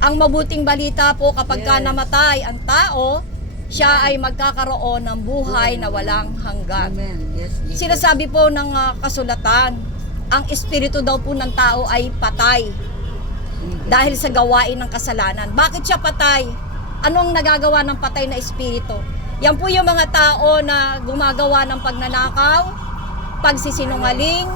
Ang mabuting balita po kapag ka Yes. namatay ang tao, siya ay magkakaroon ng buhay na walang hanggan. Amen. Yes, Jesus. Sinasabi po ng kasulatan, ang espiritu daw po ng tao ay patay dahil sa gawain ng kasalanan. Bakit siya patay? Anong nagagawa ng patay na espiritu? Yan po yung mga tao na gumagawa ng pagnanakaw, pagsisinungaling,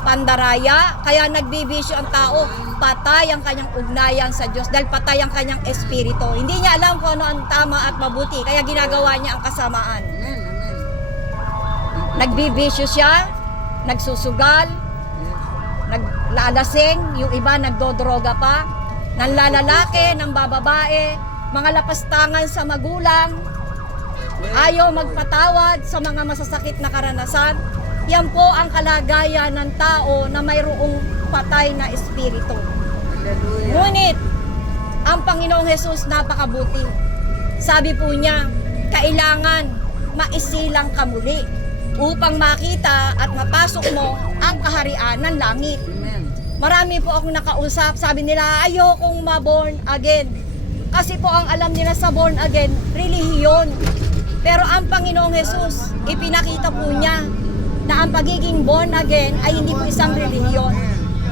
pandaraya, kaya nagbibisyo ang tao, patay ang kanyang ugnayan sa Diyos dahil patay ang kanyang espiritu. Hindi niya alam kung ano ang tama at mabuti, kaya ginagawa niya ang kasamaan. Amen. Amen. Nagbibisyo siya, nagsusugal, naglalasing, yung iba nagdodroga pa, nanlalalaki, ng bababae, mga lapastangan sa magulang, ayaw magpatawad sa mga masasakit na karanasan. Yan po ang kalagayan ng tao na mayroong patay na espiritu. Hallelujah. Ngunit, ang Panginoong Hesus napakabuti. Sabi po niya, kailangan maisilang ka muli upang makita at mapasok mo ang kaharian ng langit. Amen. Marami po akong nakausap, sabi nila, ayokong ma-born again. Kasi po ang alam nila sa born again, relihiyon. Pero ang Panginoong Hesus, ipinakita po niya na ang pagiging born again ay hindi po isang relihiyon.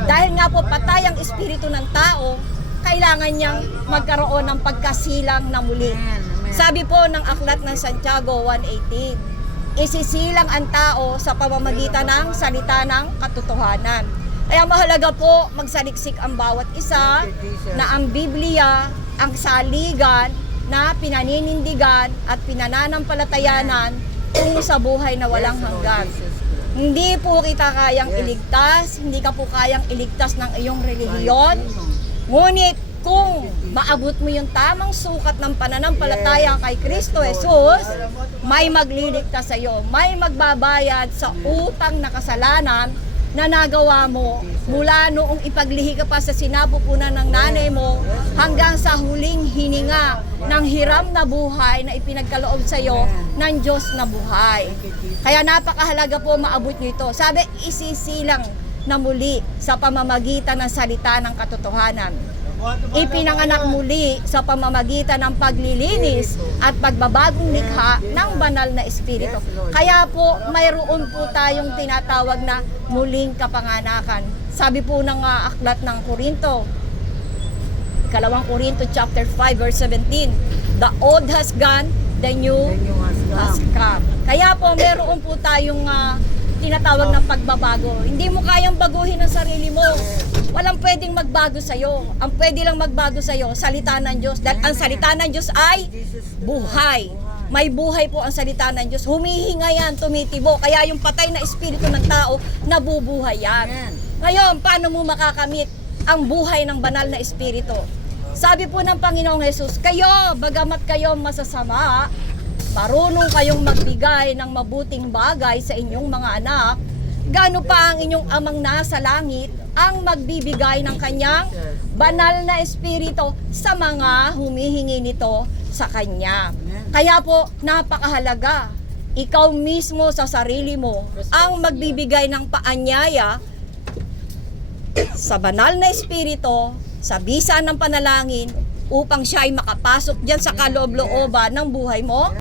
Dahil nga po patay ang espiritu ng tao, kailangan niyang magkaroon ng pagkasilang na muli. Sabi po ng aklat ng Santiago 1:18, isisilang ang tao sa pamamagitan ng salita ng katotohanan. Kaya mahalaga po magsaliksik ang bawat isa na ang Biblia, ang saligan na pinaninindigan at pinananampalatayanan tungo sa buhay na walang hanggan. Hindi po kita kayang iligtas, hindi ka po kayang iligtas ng iyong relihiyon. Ngunit kung maabot mo yung tamang sukat ng pananampalataya kay Kristo Jesus, may magliligtas sa iyo, may magbabayad sa utang na kasalanan na nagawa mo mula noong ipaglihi ka pa sa sinapupunan ng nanay mo hanggang sa huling hininga ng hiram na buhay na ipinagkaloob sa iyo ng Diyos na buhay. Kaya napakahalaga po maabot nyo ito. Sabi, isisilang na muli sa pamamagitan ng salita ng katotohanan. Ipinanganak muli sa pamamagitan ng paglilinis at pagbabagong likha ng banal na espiritu. Kaya po mayroon po tayong tinatawag na muling kapanganakan. Sabi po ng aklat ng Korinto, ikalawang Korinto chapter 5 verse 17, the old has gone, the new has come. Kaya po meron po tayong tinatawag na pagbabago. Hindi mo kayang baguhin ang sarili mo. Walang pwedeng magbago sa'yo. Ang pwede lang magbago sa'yo, salita ng Diyos. Dahil ang salita ng Diyos ay buhay. May buhay po ang salita ng Diyos. Humihinga yan, tumitibo. Kaya yung patay na espiritu ng tao, nabubuhay yan. Ngayon, paano mo makakamit ang buhay ng banal na espiritu? Sabi po ng Panginoong Hesus, kayo, bagamat kayo masasama, marunong kayong magbigay ng mabuting bagay sa inyong mga anak, gaano pa ang inyong amang nasa langit ang magbibigay ng kanyang banal na espiritu sa mga humihingi nito sa kanya. Kaya po, napakahalaga. Ikaw mismo sa sarili mo ang magbibigay ng paanyaya sa banal na espiritu, sa bisa ng panalangin, upang siya ay makapasok dyan sa kaloob-looban ng buhay mo.